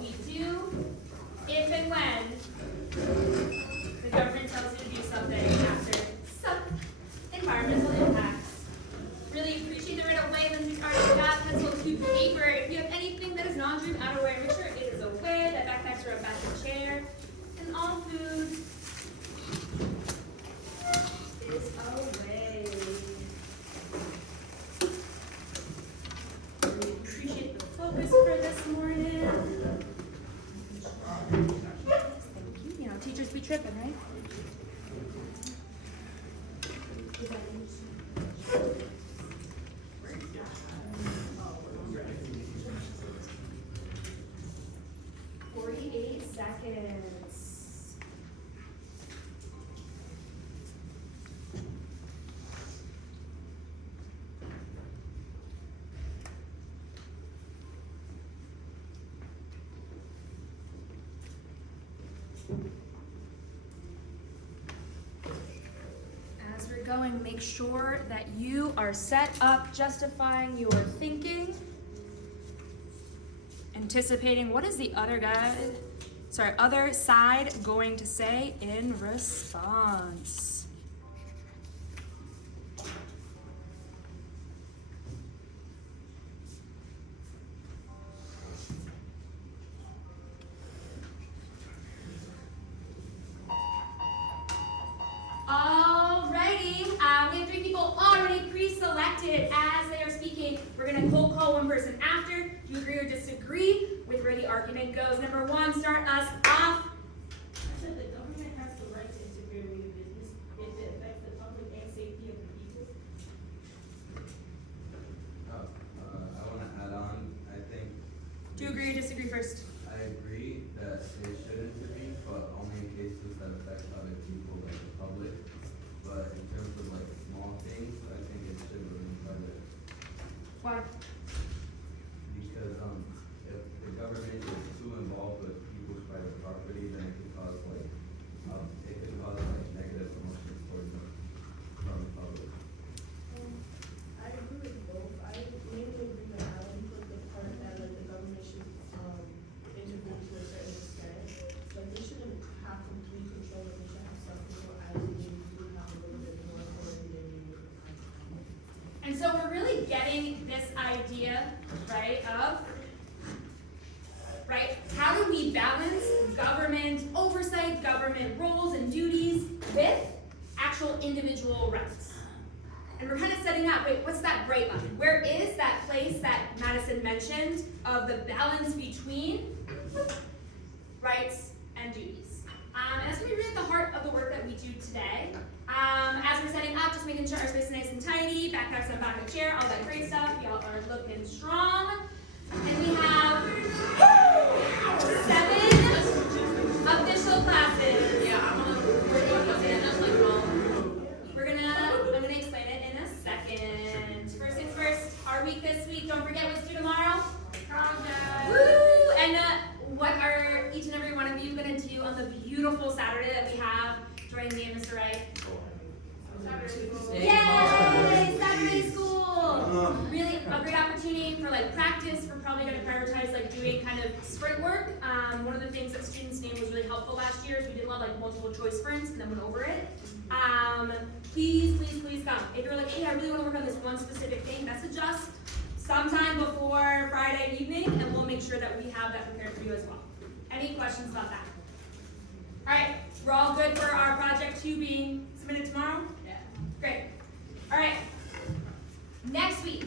what we do if and when the government tells you to do something after some environmental impacts. Really appreciate the right of way. Lindsay's already got pencil to paper. If you have anything that is non-dream outerwear, make sure it is away. That backpacks are back in the chair. And all food is away. Really appreciate the focus for this morning. Thank you. You know, teachers be tripping, right? As we're going, make sure that you are set up, justifying your thinking, anticipating what is the other side going to say in response. Alrighty, we have 3 people already pre-selected as they are speaking. We're going to cold call one person after. Do you agree or disagree with where the argument goes? Number 1, start us off. I said the government has the right to interfere with your business if it affects the public and safety of the people. I want to add on, I think. Do you agree or disagree first? I agree that it should intervene, but only in cases that affect other people, like the public. But in terms of like small things, I think it should remain private. Why? Because if the government is too involved with people's private property, then it can cause negative emotions towards them from the public. I agree with both. I mainly agree with Alan with the part that like the government should intervene to a certain extent, but they shouldn't have complete control. They should have some control as they do have a little bit more authority than you. And so we're really getting this idea, right, of, right, how do we balance government oversight, government roles and duties with actual individual rights? And we're kind of setting up, wait, what's that bright line? Where is that place that Madison mentioned of the balance between rights and duties? And that's going to be really at the heart of the work that we do today. As we're setting up, just making sure our space is nice and tidy, backpacks on the back of the chair, all that great stuff. Y'all are looking strong. And we have 7 official classes. I'm gonna explain it in a second. First things first, our week this week, don't forget what's due tomorrow. Project. Woo! And what are each and every one of you gonna do on the beautiful Saturday that we have? Join me and Mr. Wright. Yay! Saturday school! Really a great opportunity for like practice. We're probably going to prioritize like doing kind of sprint work. One of the things that students named was really helpful last year is we did a lot of like multiple choice sprints and then went over it. Please come. If you're like, hey, I really want to work on this one specific thing, that's adjust sometime before Friday evening, and we'll make sure that we have that prepared for you as well. Any questions about that? All right, we're all good for our project 2 being submitted tomorrow? Yeah. Great. All right. Next week,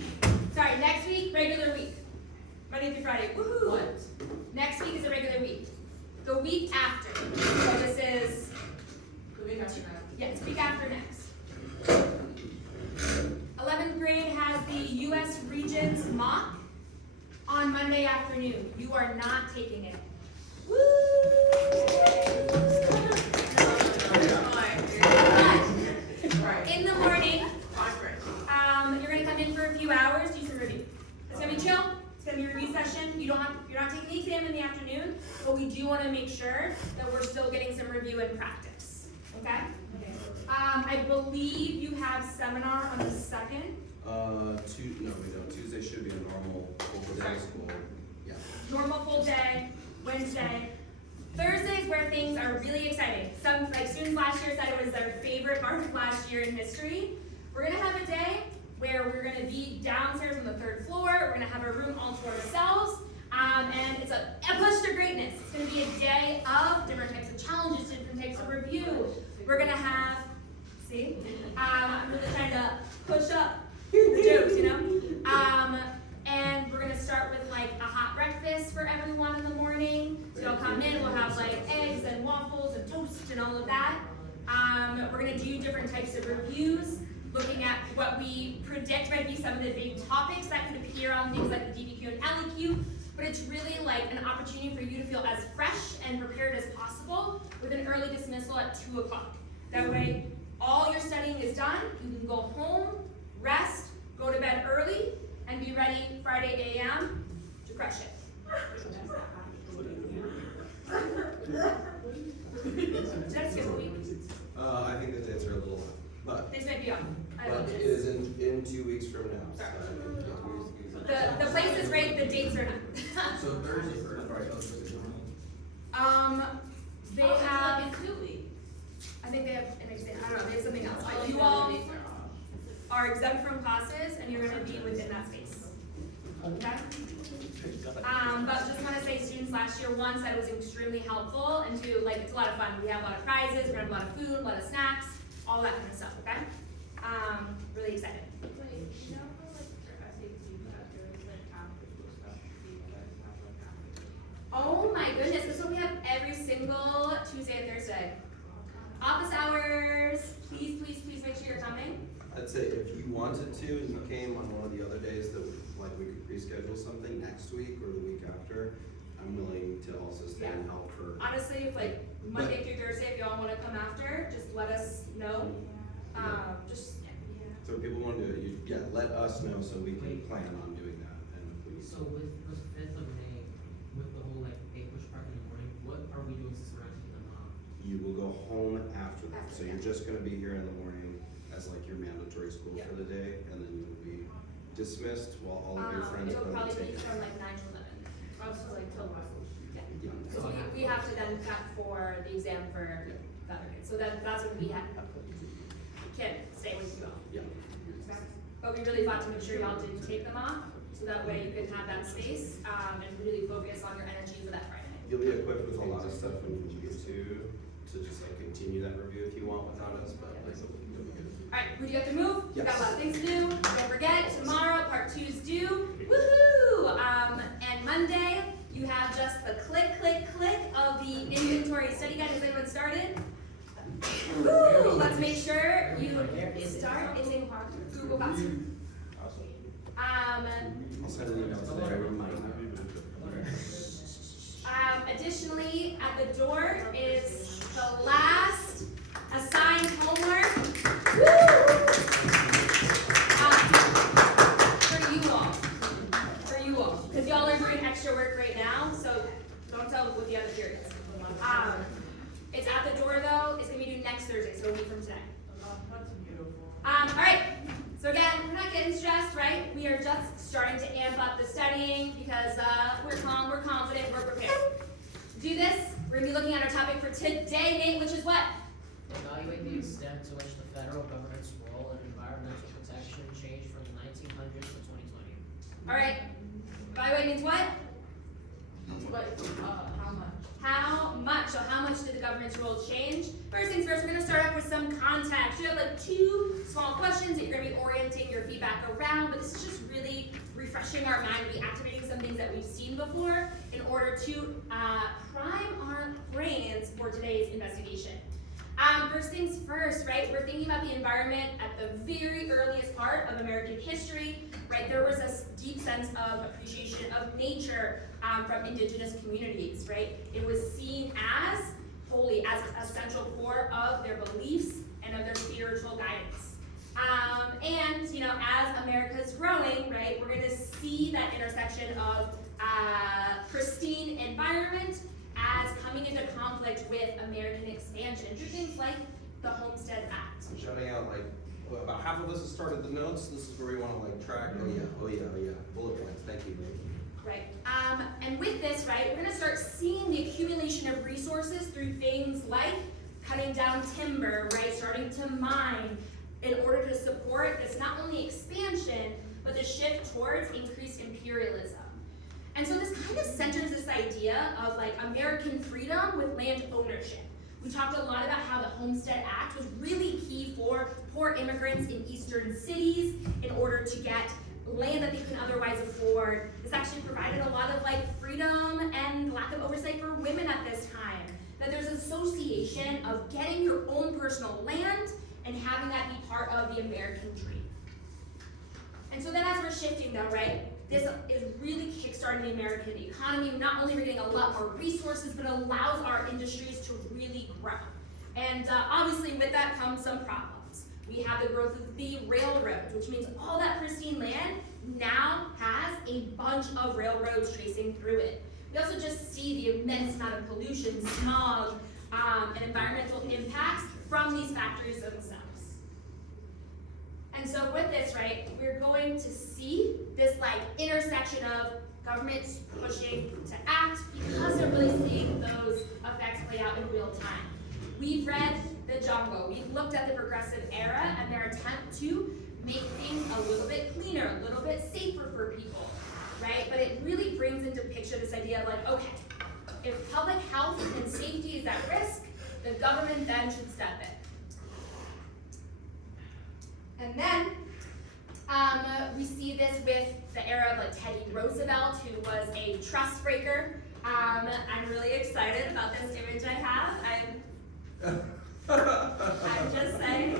regular week. Monday through Friday. Woohoo! What? Next week is a regular week. The week after. So this is the week after next. Yeah, it's the week after next. 11th grade has the U.S. Regents mock on Monday afternoon. You are not taking it. Woo! In the morning, you're going to come in for a few hours, do some review. It's going to be chill. It's going to be a review session. You're not taking the exam in the afternoon, but we do want to make sure that we're still getting some review and practice. Okay? I believe you have seminar on the 2nd. No, we don't. Tuesday should be a normal full day of school. Yeah. Normal full day. Wednesday. Thursday's where things are really exciting. Some students last year said it was their favorite part of last year in history. We're gonna have a day where we're gonna be downstairs on the 3rd floor. We're gonna have a room all to ourselves. And it's a push to greatness. It's gonna be a day of different types of challenges, different types of review. We're gonna have, see? I'm really trying to push up the jokes, you know? And we're gonna start with like a hot breakfast for everyone in the morning. So you'll come in, we'll have like eggs and waffles and toast and all of that. We're gonna do different types of reviews, looking at what we predict might be some of the big topics that could appear on things like the DBQ and LEQ. But it's really like an opportunity for you to feel as fresh and prepared as possible with an early dismissal at 2 o'clock. That way, all your studying is done, you can go home, rest, go to bed early, and be ready Friday a.m. to crush it. Did I skip a week? I think the dates are a little off, but This might be off. I it apologize. is in 2 weeks from now. So Sorry. I mean, The place is great, the dates are not. So Thursday, Friday, They have, I think they have an exam, I don't know, they have something else. But you all are exempt from classes and you're gonna be within that space. Okay? But just wanna say students last year, one, said it was extremely helpful, and two, like, it's a lot of fun. We have a lot of prizes, we're gonna have a lot of food, a lot of snacks, all that kind of stuff, okay? Really excited. Oh my goodness, this is what we have every single Tuesday and Thursday. Office hours, please, please, please make sure you're coming. I'd say if you wanted to and you came on one of the other days that we could reschedule something next week or the week after, I'm willing to also stay and help for. Honestly, if like Monday through Thursday, if y'all wanna come after, just let us know. So if people want to do it, let us know so we can plan on doing that. And if we. So with the 5th of May, with the whole like they push part in the morning, what are we doing since we're not taking them off? You will go home after that. So you're just gonna be here in the morning as like your mandatory school for the day, and then you will be dismissed while all of your friends It'll go and probably take be it. from like 9 to 11, also like till yeah. Yeah. Cause we have to then prep for the exam for the other kids, so that's when we have, can stay with you all. Yeah. But we really thought to make sure y'all didn't take them off, so that way you could have that space, and really focus on your energy for that Friday. You'll be equipped with a lot of stuff when you get to just like continue that review if you want without us, but like you'll be good. Alright, we do have to move, we've got a lot of things to do, don't forget, tomorrow, part 2 is due, woohoo! And Monday, you have just the click, click, click of the inventory study guide. Has anyone started? Woo! Let's make sure you start, it's in Google Classroom. I'll send an email today, remind you. Additionally, at the door is the last assigned homework. For you all, because y'all are doing extra work right now, so don't tell them with the other periods. It's at the door though, it's gonna be due next Thursday, so a week from today. Alright, so again, we're not getting stressed, right? We are just starting to amp up the studying because we're calm, we're confident, we're prepared. To do this, we're gonna be looking at our topic for today, Nate, which is what? Evaluate the extent to which the federal government's role in environmental protection changed from the 1900s to 2020. Alright, evaluate means what? How much? So how much did the government's role change? First things first, we're gonna start off with some context. You have like 2 small questions that you're gonna be orienting your feedback around, but this is just really refreshing our mind, reactivating some things that we've seen before in order to prime our brains for today's investigation. First things first, right? We're thinking about the environment at the very earliest part of American history, right? There was a deep sense of appreciation of nature from indigenous communities, right? It was seen as wholly as a central core of their beliefs and of their spiritual guidance. And, you know, as America's growing, right, we're gonna see that intersection of pristine environment as coming into conflict with American expansion through things like the Homestead Act. I'm shouting out like, well, about half of us have started the notes. This is where we want to like track. Oh yeah. Bullet points. Thank you. Right. And with this, right, we're gonna start seeing accumulation of resources through things like cutting down timber, right, starting to mine, in order to support this not only expansion, but the shift towards increased imperialism. And so this kind of centers this idea of like American freedom with land ownership. We talked a lot about how the Homestead Act was really key for poor immigrants in eastern cities in order to get land that they couldn't otherwise afford. This actually provided a lot of like freedom and lack of oversight for women at this time. That there's an association of getting your own personal land and having that be part of the American dream. And so then as we're shifting though, right, this is really kickstarting the American economy. Not only are we getting a lot more resources, but allows our industries to really grow. And obviously with that comes some problems. We have the growth of the railroads, which means all that pristine land now has a bunch of railroads tracing through it. We also just see the immense amount of pollution, smog, and environmental impacts from these factories themselves. And so with this, right, we're going to see this like intersection of governments pushing to act because they're really seeing those effects play out in real time. We've read the jungle, we've looked at the progressive era and their attempt to make things a little bit cleaner, a little bit safer for people, right? But it really brings into picture this idea of like, okay, if public health and safety is at risk, the government then should step in. And then we see this with the era of like Teddy Roosevelt, who was a trust breaker. I'm really excited about this image I have. I'm just saying.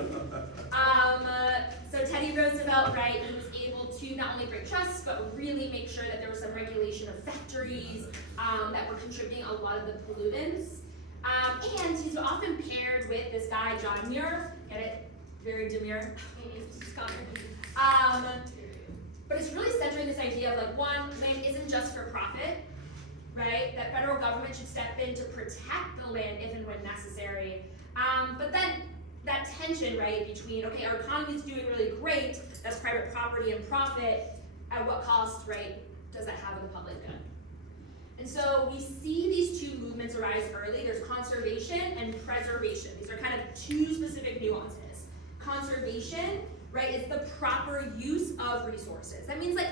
So Teddy Roosevelt, right, he was able to not only break trusts, but really make sure that there was some regulation of factories that were contributing a lot of the pollutants. And he's often paired with this guy, John Muir. Get it? Very demure. But it's really centering this idea of like, one, land isn't just for profit, right? That federal government should step in to protect the land if and when necessary. But then that tension, right, between, okay, our economy is doing really great, that's private property and profit, at what cost, right, does that have on the public good? And so we see these two movements arise early. There's conservation and preservation. These are kind of two specific nuances. Conservation, right, is the proper use of resources. That means like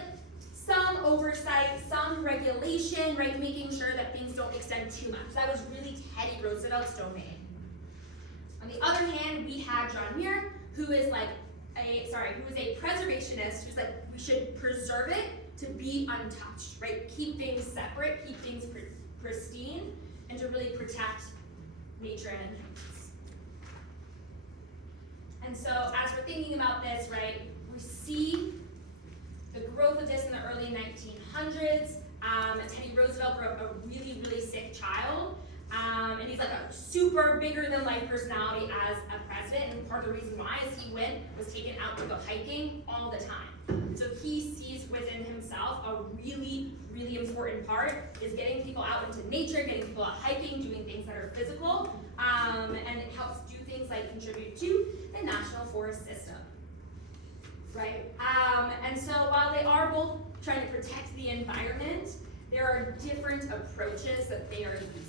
some oversight, some regulation, right, making sure that things don't extend too much. That was really Teddy Roosevelt's domain. On the other hand, we have John Muir, who is a preservationist, who's like, we should preserve it to be untouched, right? Keep things separate, keep things pristine, and to really protect nature and humans. And so as we're thinking about this, right, we see the growth of this in the early 1900s. Teddy Roosevelt grew up a really, really sick child. And he's like a super bigger than life personality as a president. And part of the reason why is he was taken out to go hiking all the time. So he sees within himself a really, really important part is getting people out into nature, getting people out hiking, doing things that are physical. And it helps do things like contribute to the national forest system. Right? And so while they are both trying to protect the environment, there are different approaches that they are using.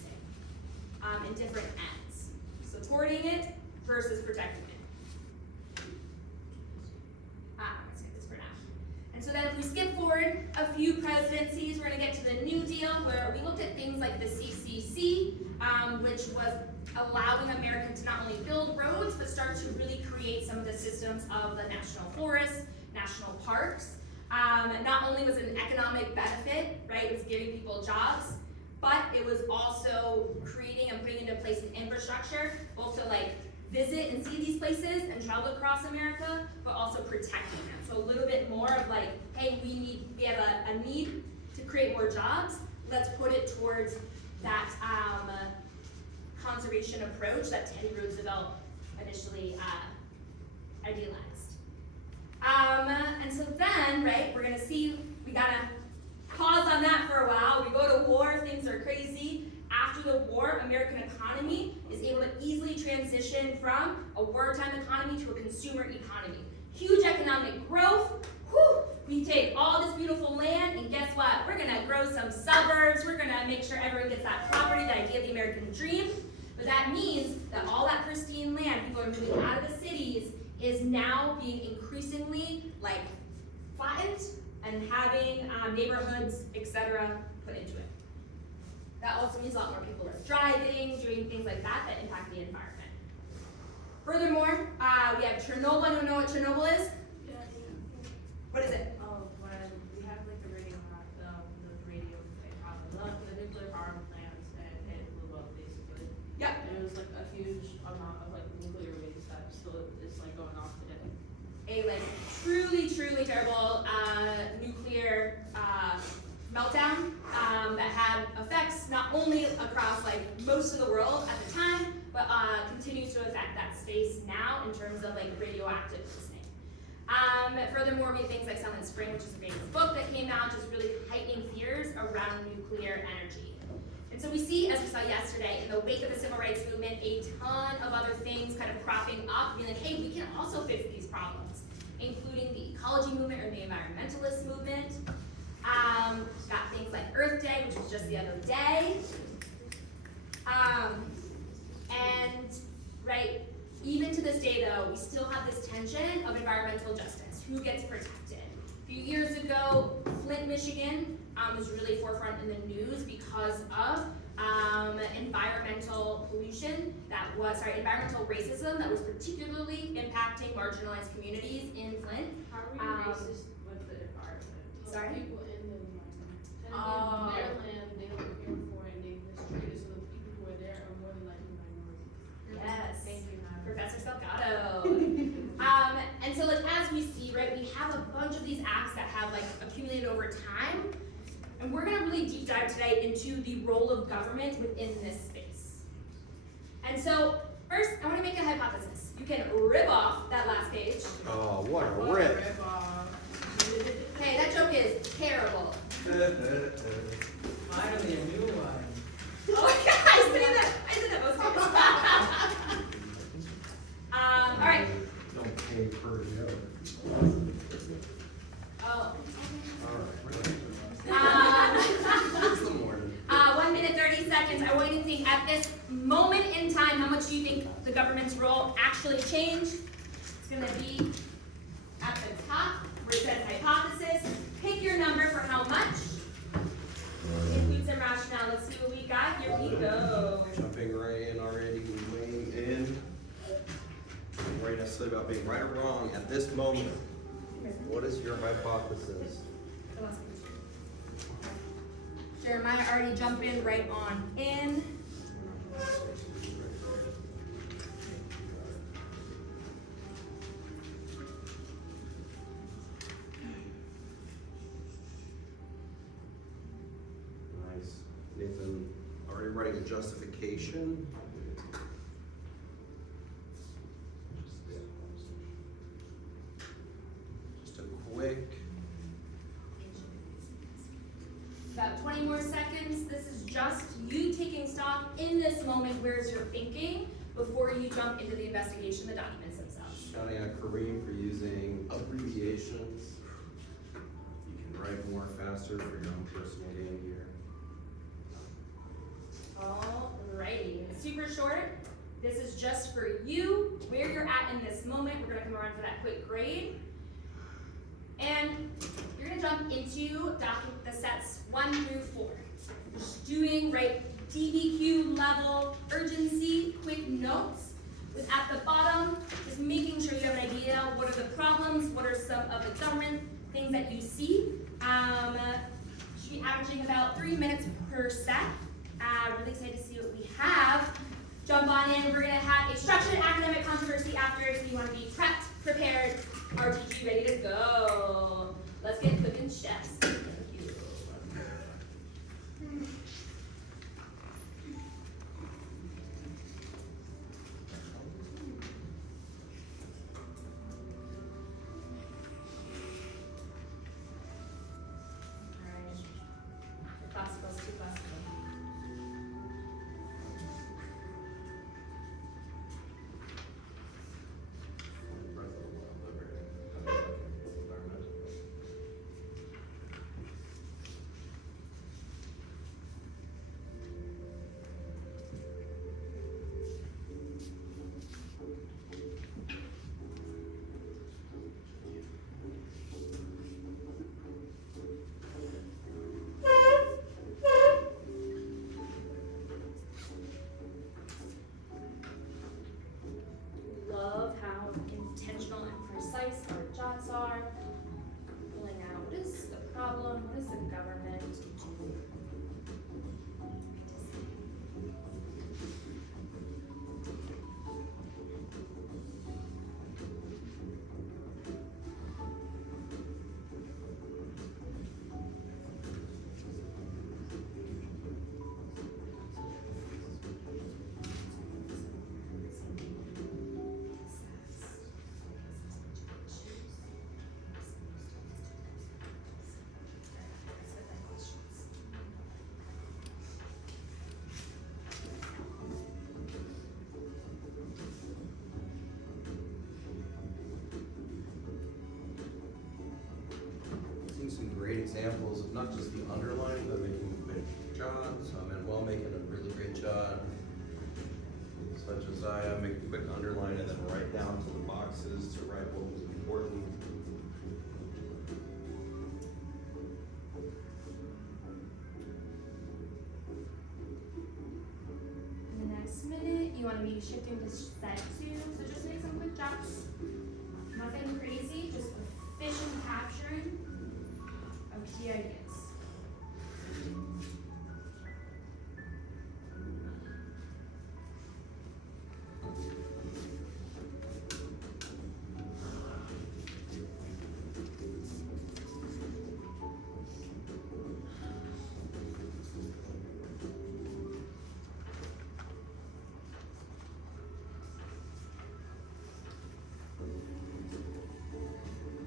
In different ends. Supporting it versus protecting it. I'm gonna skip this for now. And so then if we skip forward a few presidencies, we're gonna get to the New Deal, where we looked at things like the CCC, which was allowing America to not only build roads, but start to really create some of the systems of the national forests, national parks. Not only was it an economic benefit, right, it was giving people jobs, but it was also creating and putting into place an infrastructure, both to like visit and see these places and travel across America, but also protecting them. So a little bit more of like, hey, we have a need to create more jobs. Let's put it towards that conservation approach that Teddy Roosevelt initially idealized. And so then, right, we're gonna see, we gotta pause on that for a while. We go to war, things are crazy. After the war, American economy is able to easily transition from a wartime economy to a consumer economy. Huge economic growth. Whew. We take all this beautiful land, and guess what? We're gonna grow some suburbs. We're gonna make sure everyone gets that property that I American dream, but that means that all that pristine land, people are moving out of the cities, is now being increasingly like flattened and having neighborhoods, etc., put into it. That also means a lot more people are driving, doing things like that that impact the environment. Furthermore, we have Chernobyl. Anyone know what Chernobyl is? Yeah. What is it? Oh, when we have like the radio, the nuclear power plants, and it blew up basically. Yep. And it was like a huge amount of like nuclear waste that still is like going off today. A like truly terrible nuclear meltdown that had effects not only across like most of the world at the time, but continues to affect that space now in terms of like radioactive listening. Furthermore, we have things like Silent Spring, which is a famous book that came out, just really heightening fears around nuclear energy. And so we see, as we saw yesterday, in the wake of the civil rights movement, a ton of other things kind of cropping up, being like, hey, we can also fix these problems, including the ecology movement or the environmentalist movement. Got things like Earth Day, which was just the other day. And right, even to this day though, we still have this tension of environmental justice. Who gets protected? A few years ago, Flint, Michigan was really forefront in the news because of environmental pollution environmental racism that was particularly impacting marginalized communities in Flint. How are we racist with the environment? Sorry? People in the environment. Oh. Their land, they don't care for it, and they mistreat it, so the people who are there are more than likely minorities. Yes. Thank you, Madam. Professor Salgado. And so like as we see, right, we have a bunch of these acts that have like accumulated over time, and we're gonna really deep dive today into the role of government within this space. And so first, I wanna make a hypothesis. You can rip off that last page. Oh, what a rip. Hey, that joke is terrible. Finally, a new one. Oh my god, I said that most times. All right. Don't pay per joke. Oh. It's the morning. 1 minute, 30 seconds. I want you to think at this moment in time, how much do you think the government's role actually changed? It's gonna be at the top where it says hypothesis. Pick your number for how much. Include some rationale. Let's see what we got. Here we go. Jumping right in already, weighing in. Don't worry necessarily about being right or wrong at this moment. What is your hypothesis? Jeremiah already jumped in right on in. Nice. Nathan, already writing a justification. Just a quick. About 20 more seconds. This is just you taking stock in this moment. Where's your thinking before you jump into the investigation, the documents themselves. Shouting at Kareem for using abbreviations. You can write more faster for your own personal gain here. Alrighty, super short. This is just for you, where you're at in this moment. We're gonna come around for that quick grade. And you're gonna jump into the sets 1 through 4. Just doing, right, DBQ level urgency, quick notes. With at the bottom, just making sure you have an idea, what are the problems, what are some of the government things that you see. Should be averaging about 3 minutes per set. Really excited to see what we have. Jump on in, we're gonna have a structured academic controversy after, so you wanna be prepped, prepared, RTG ready to go. Let's get cooking chefs. Thank you. Alright. Classicals, too classical. examples of not just the underlining, but making big jots. Manuel making a really great jot. Such as I make a quick underline and then write down to the boxes to write what was important. In the next minute, you want to be shifting to set 2, so just make some quick jots. Nothing crazy, just efficient capturing of key ideas.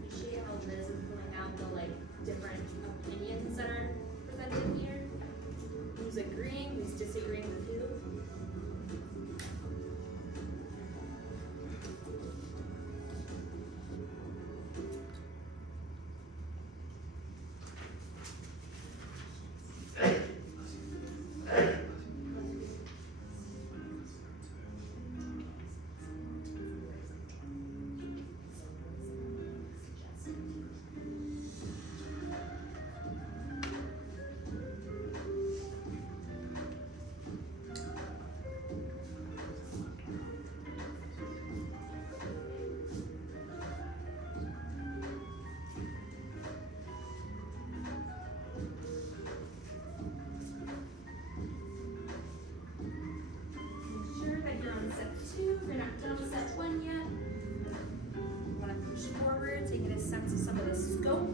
Appreciate how Liz is pulling out the different opinions that are presented here. Who's agreeing, who's disagreeing with you. Make sure that you're on set 2, you're not done with set 1 yet. You want to push forward, taking a sense of some of the scope.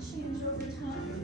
Change over time.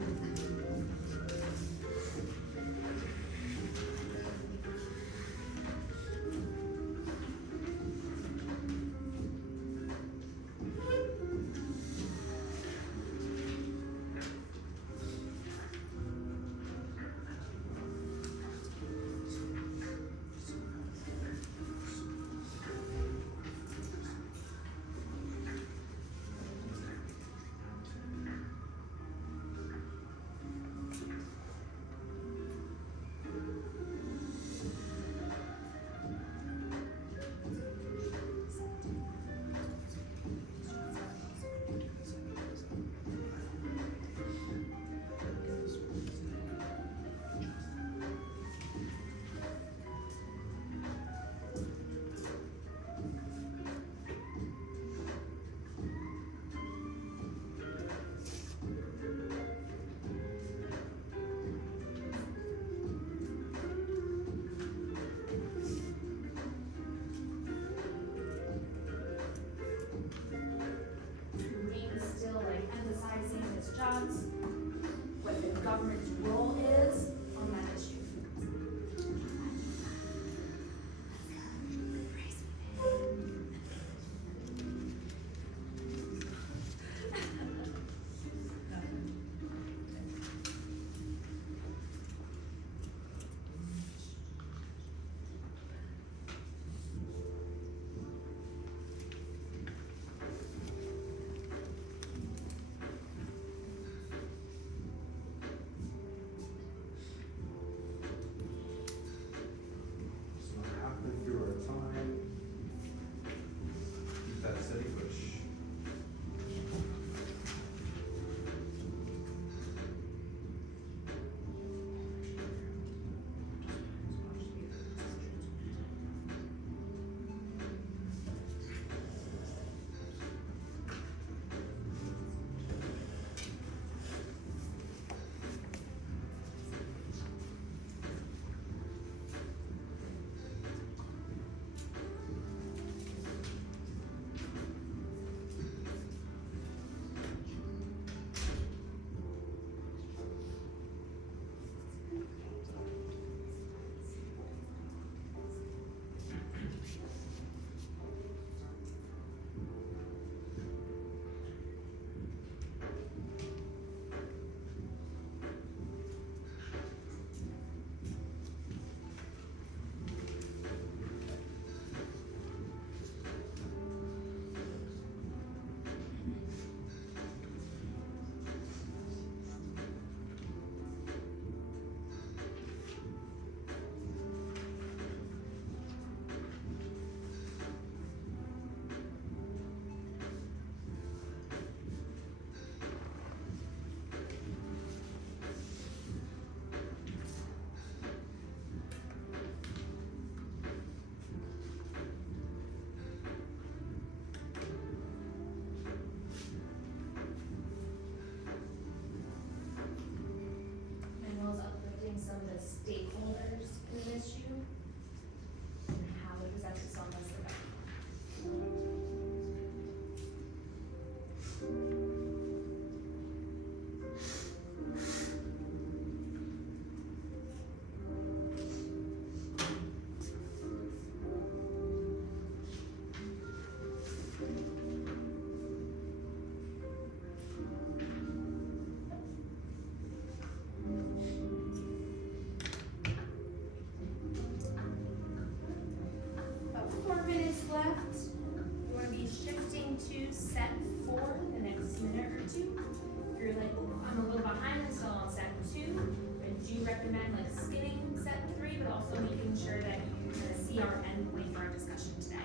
left. You wanna be shifting to set 4 the next minute or two. If you're like, oh, I'm a little behind, I'm still on set 2. I do recommend like skipping set 3, but also making sure that you kind of see our endpoint for our discussion today.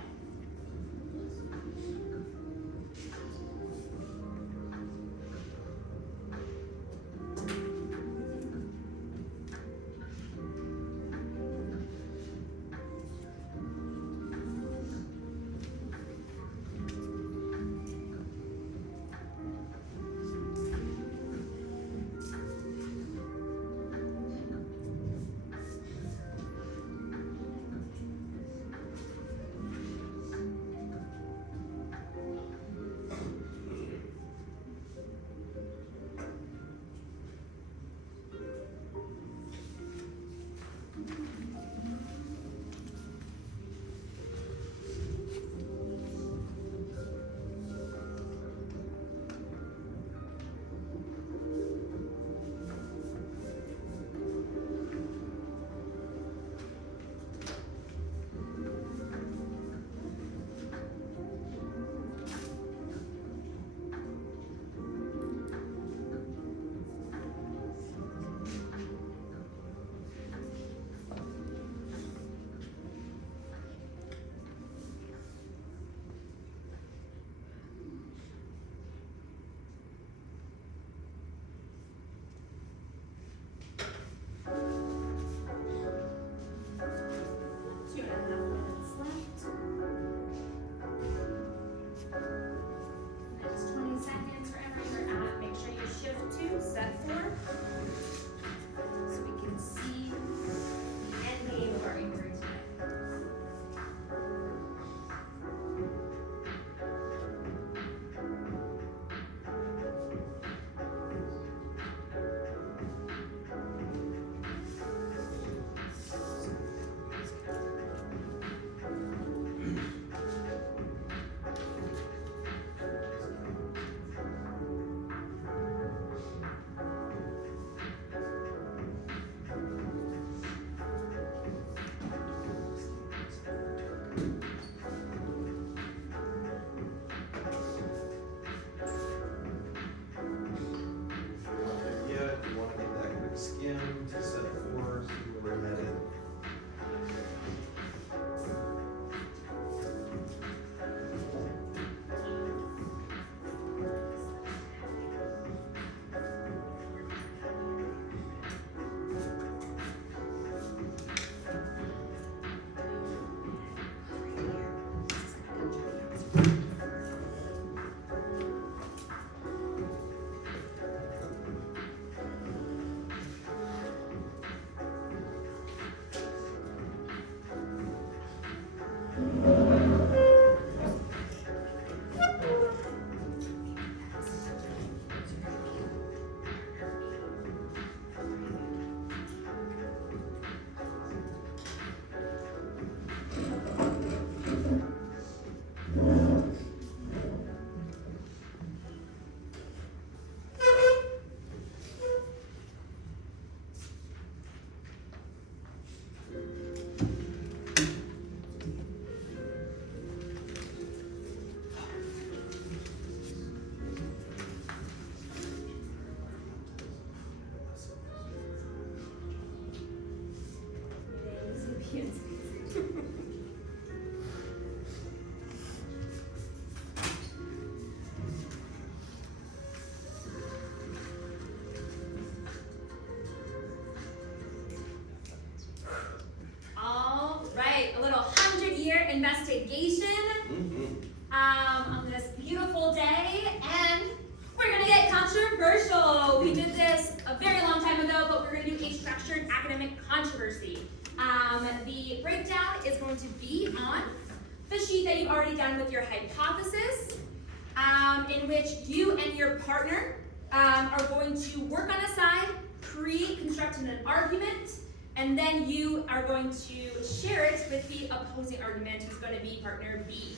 Investigation on this beautiful day, and we're gonna get controversial. We did this a very long time ago, but we're gonna do a structured academic controversy. The breakdown is going to be on the sheet that you've already done with your hypothesis, in which you and your partner are going to work on a side, construct an argument, and then you are going to share it with the opposing argument, who's going to be partner B.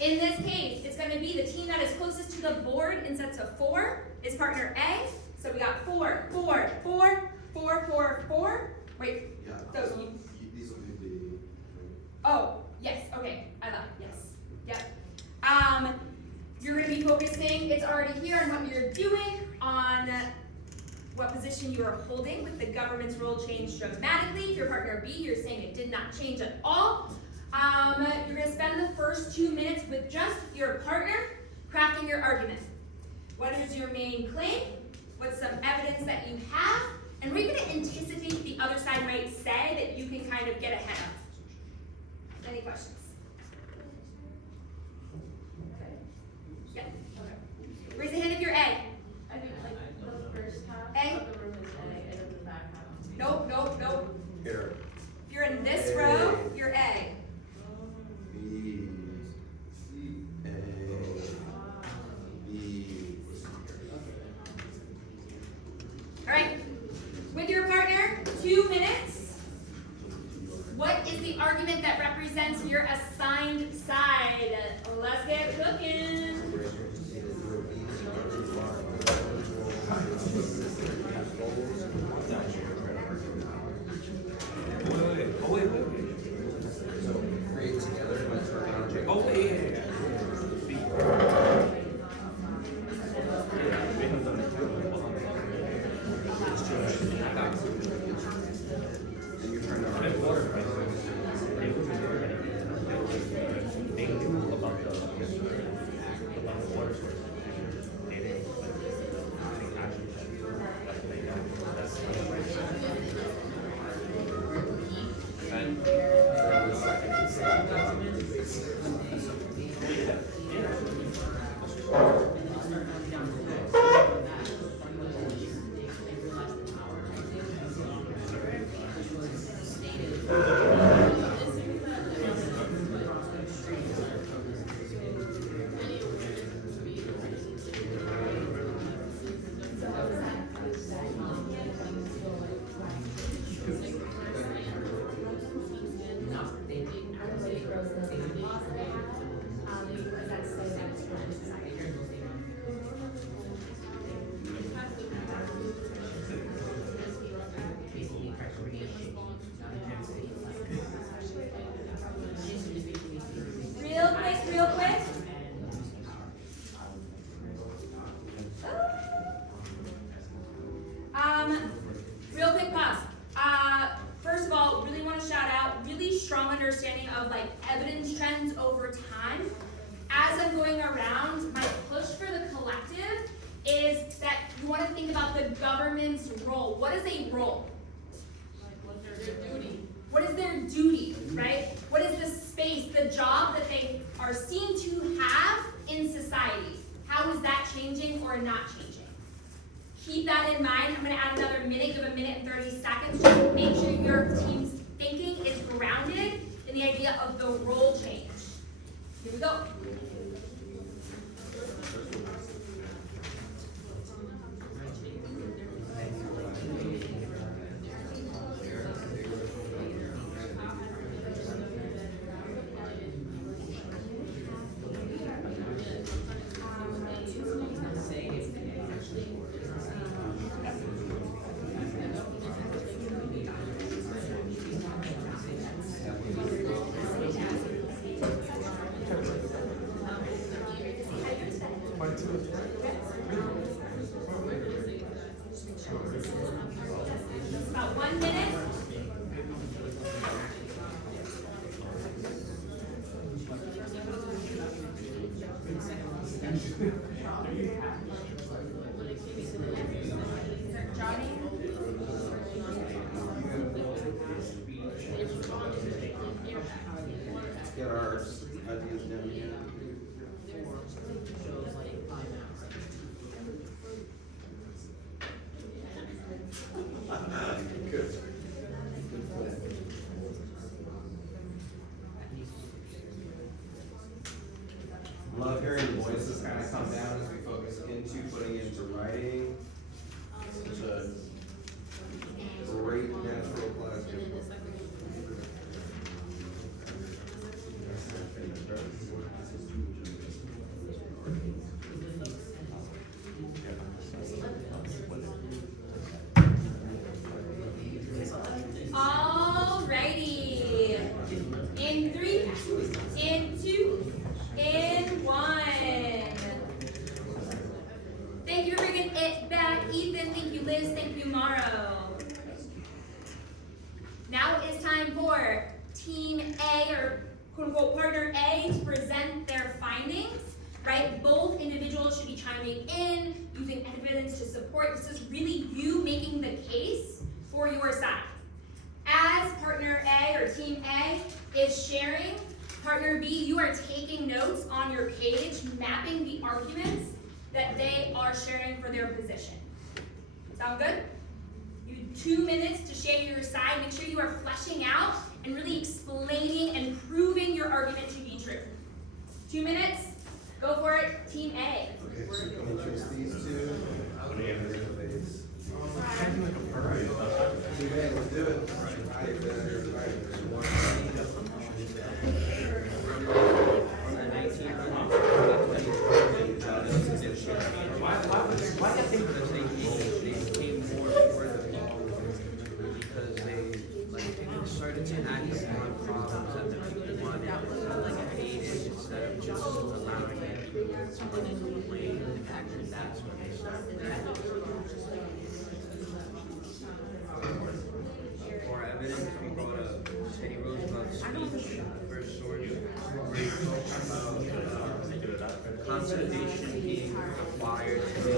In this case, it's going to be the team that is closest to the board in sets of 4 is partner A. So we got 4, 4, 4, 4, 4, 4. Wait. Yeah. So these will be the. Oh, yes. Okay. I lied. Yes. changed dramatically. If your partner B, you're saying it did not change at all. You're gonna spend the first 2 minutes with just your partner crafting your argument. What is your main claim? What's some evidence that you have? And what are you gonna anticipate the other side might say that you can kind of get ahead of? Any questions? Yeah. Okay. Raise a hand if you're A. I think like the first half A. of the room is A, and then the back half is B. Nope, nope, nope. Here. If you're in this A. row, you're A. B. A. B. All right. With your partner, 2 minutes. What is the argument that represents your assigned side? Let's get cooking. Create together and terminology. Oh, yeah. And you're trying to They knew about the water source. They didn't take action. That's what they know. Real quick. Real quick pause. First of all, really want to shout out really strong understanding of like evidence trends over time. As I'm going around, my push for the collective is that you want to think about the government's role. What is a role? Like, what's their duty? What is their duty, right? What is the space, the job that they are seen to have in society? How is that changing or not changing? Keep that in mind. I'm going to add another minute, give a minute and 30 seconds. Just make sure your team's thinking is grounded in the idea of the role change. Here we go. About 1 minute. Johnny? get our ideas down here. Good. Love hearing the voices kind of come down as we focus into putting into writing. Such a great natural class. Alrighty. In 3, in 2, in 1. Thank you for bringing it back, Ethan. Thank you, Liz. Thank you, time for Team A or quote unquote partner A to present their findings, right? Both individuals should be chiming in, using evidence to support. This is really you making the case for your side. As partner A or team A is sharing, partner B, you are taking notes on your page, mapping the arguments that they are sharing for their position. Sound good? You have 2 minutes to share your side. Make sure you are fleshing out and really explaining and proving your argument to be true. 2 minutes, go for it, team A. Okay, so can we choose these two? Okay, let's do it. Started to act on problems that the people wanted, like created instead of just allowing somebody to complain and actually that's when they started. For evidence, we brought up Teddy Roosevelt's speech, first source, where he talked about conservation being required to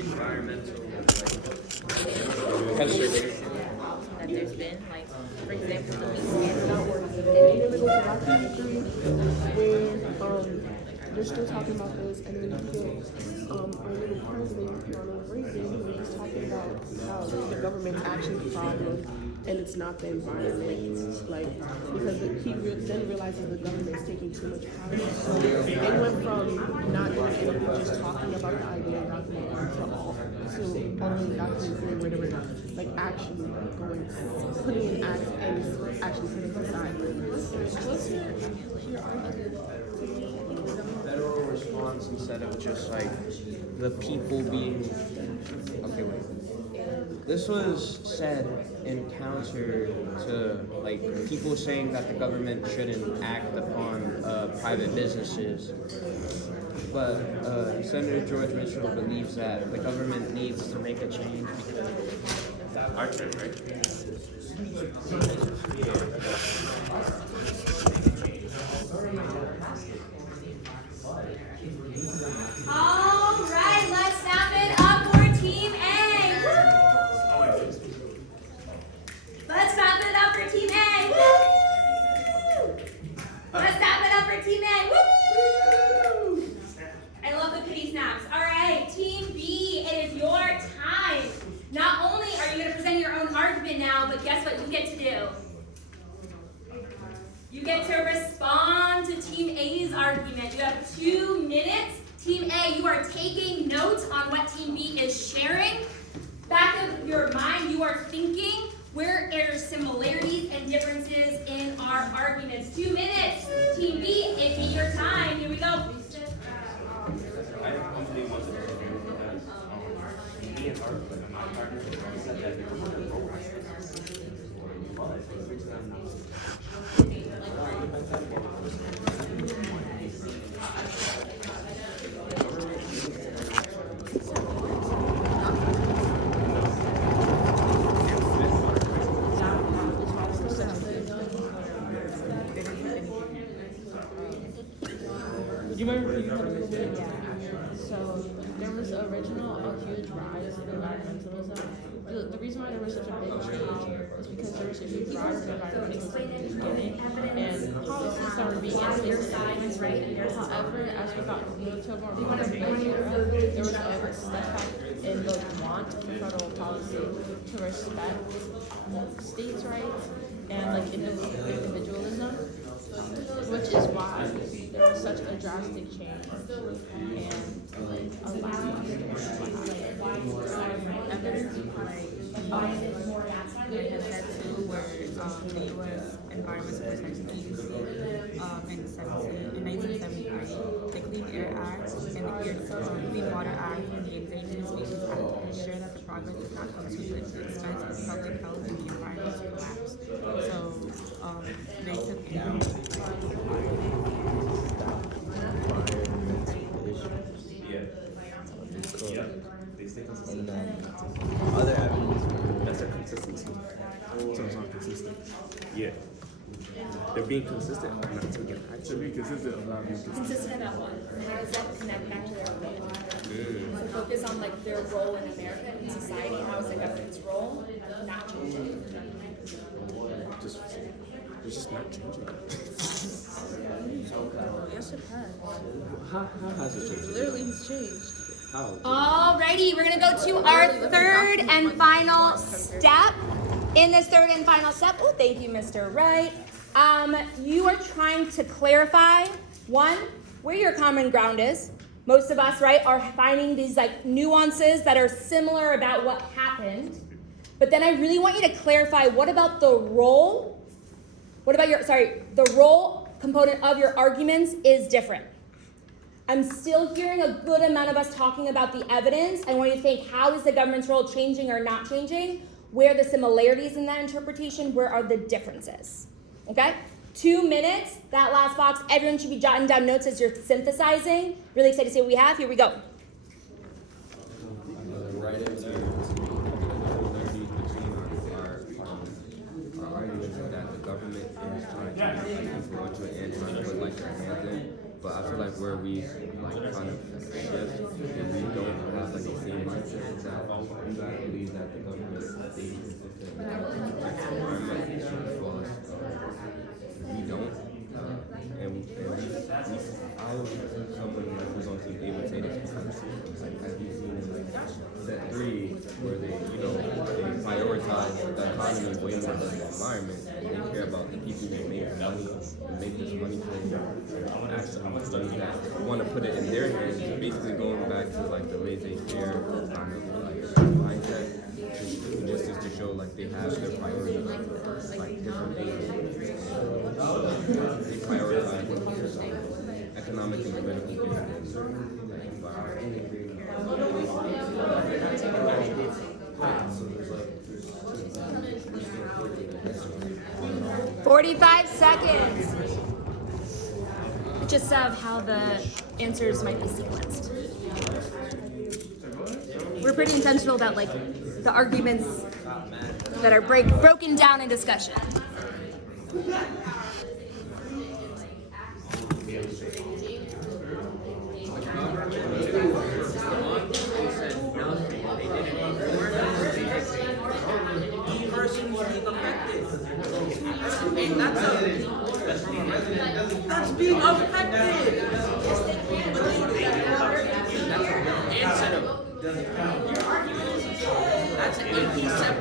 environmental conservation. That there's been, like, for example, the lease they're still talking about this, and then you get our little president, Ronald Reagan, who was talking about how the government actually problem, and it's not the environment, like, because then realizes the government's taking too much power. So they went from not doing anything, just talking about the idea of document to all, so only documenting where they were, like, actually going, putting in acts and actually putting aside. What's your argument? Federal response instead of just like the people being okay. Wait. This was said in counter to like people saying that the government shouldn't act upon private businesses. But Senator George Mitchell believes that the government needs to make a change because our turn, right? All right, let's snap it up for Team A. Woo! Let's snap it up for Team A. Woo! Let's snap it up for Team A. Woo! I love the pity snaps. All right, Team B, it is your time. Not only are you going to present your own argument now, but guess what you get to do? You get to respond to Team A's argument. You have 2 minutes. Team A, you are taking notes on what Team B is sharing. Back of your mind, you are thinking, where are similarities and differences in our arguments? 2 minutes. Team B, it be your time. Here we go. I completely want to disagree with that. Me and our my partner said that they were going to vote So there was original a huge rise in environmentalism. The reason why there was such a big change is because there was a huge rise in environmentalism and policies that were being implemented. However, as we got into a more modern era, there was a step back in the want of federal policy to respect states' rights and like individualism, which is why there was such a drastic change and like allow us to evidence like has said too where the U.S. Environmental Protection Agency in 1973, the Clean Air Act and the Clean Water Act and the Endangered Species Act ensure that the progress does not come to the expense of public health and the environmental collapse. So they took And then other evidence, that's a consistency. So Yeah. They're being consistent, not taking action. To be consistent about being consistent. Consistent about what? How does that connect back to their role? So focus on like their role in America and society. How is the government's role not changing? Just, it's just not changing. Yes, it has. How has it changed? Literally, he's changed. How? Alrighty, we're gonna go to our third and final step. In this third and final step, oh, thank you, Mr. Wright. You are trying to clarify, one, where your common ground is. Most of us, right, are finding these like nuances that are similar about what happened. But then I really want you to clarify, what about the role? What about the role component of your arguments is different. I'm still hearing a good amount of us talking about the evidence. I want you to think, how is the government's role changing or not changing? Where are the similarities in that interpretation? Where are the differences? Okay? 2 minutes. That last box, everyone should be jotting down notes as you're synthesizing. Really excited to see what we have. Here we go. Right into our arguments is that the government is trying to be influential and trying to put like their hands in. But I feel like where we like kind of shift and we don't have like the same mindset is that you guys believe that the government stays consistent with the environment as well as we don't. And I was someone that was on Team A would say this because like as you've seen in like set 3 where they they prioritize the economy way more than the environment and they care about the people who make money and make this money for them actually money that want to put it in their hands, basically going back to like the laissez-faire kind of like mindset just to show like they have their priorities like different things. They prioritize economic and political gain and like environment. 45 seconds. Just of how the answers might be sequenced. We're pretty intentional about like the arguments that are broken down in discussion. That's being affected.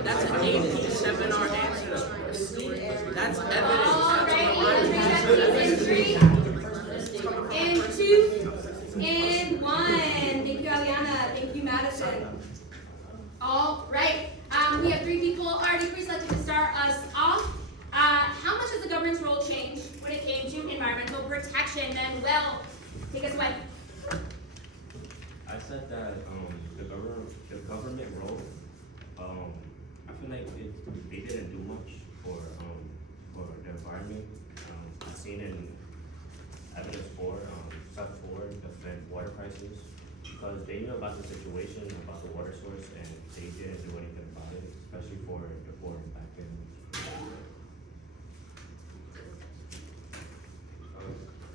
That's an AP seminar answer. That's evidence. And 2 and 1. Thank you, Aliana. Thank you, Madison. All right. We have 3 people already pre-selected to start us off. How much has the government's role changed when it came to environmental protection? Then, well, take us away. I said that the government role, I feel like they didn't do much for the environment. I've seen in evidence for step 4, the Fed water prices, because they knew about the situation, about the water source, and they didn't do anything about it, especially for the poor and black families.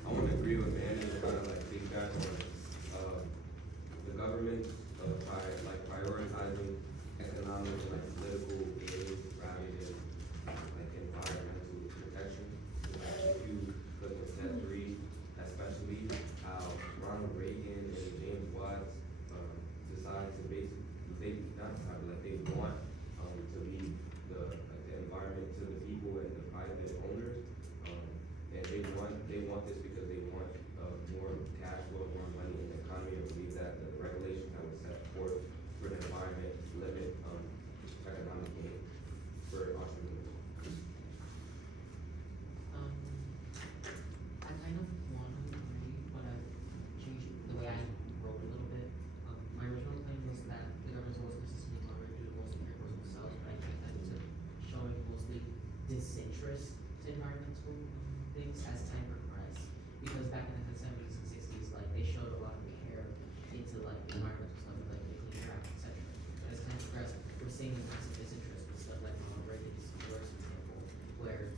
I want to agree with Manny and kind of like piggyback on the government prioritizing economic and like political gain rather than like environmental protection. Like if you look at step 3, especially how Ronald Reagan and James Watts decide to basically they want to leave the environment to the people and the private owners. And they want this because they want more cash flow, more money in the economy. I believe that the regulations that was set forth for the environment limit economic gain for entrepreneurs. I kind of want to agree, but I changed the way I wrote it a little bit. My original claim was that the government was consistently longer due to mostly care for themselves, but I think that it's showing mostly disinterest to environmental things as time progressed. Because back in the 70s and 60s, like they showed a lot of care into like environmental stuff, like the clean track, etc. But as time progressed, we're seeing a massive disinterest with stuff like Ronald Reagan's works, for example, where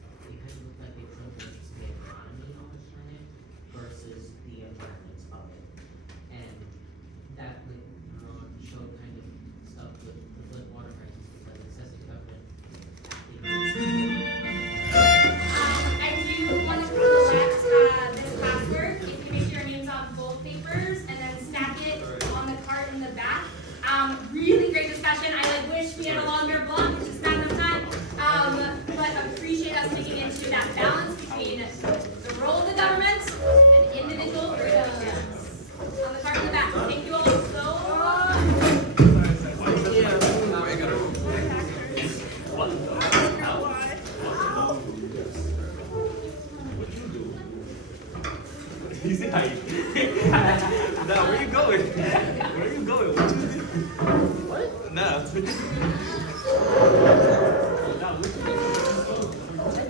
You see how you. Now, where you going?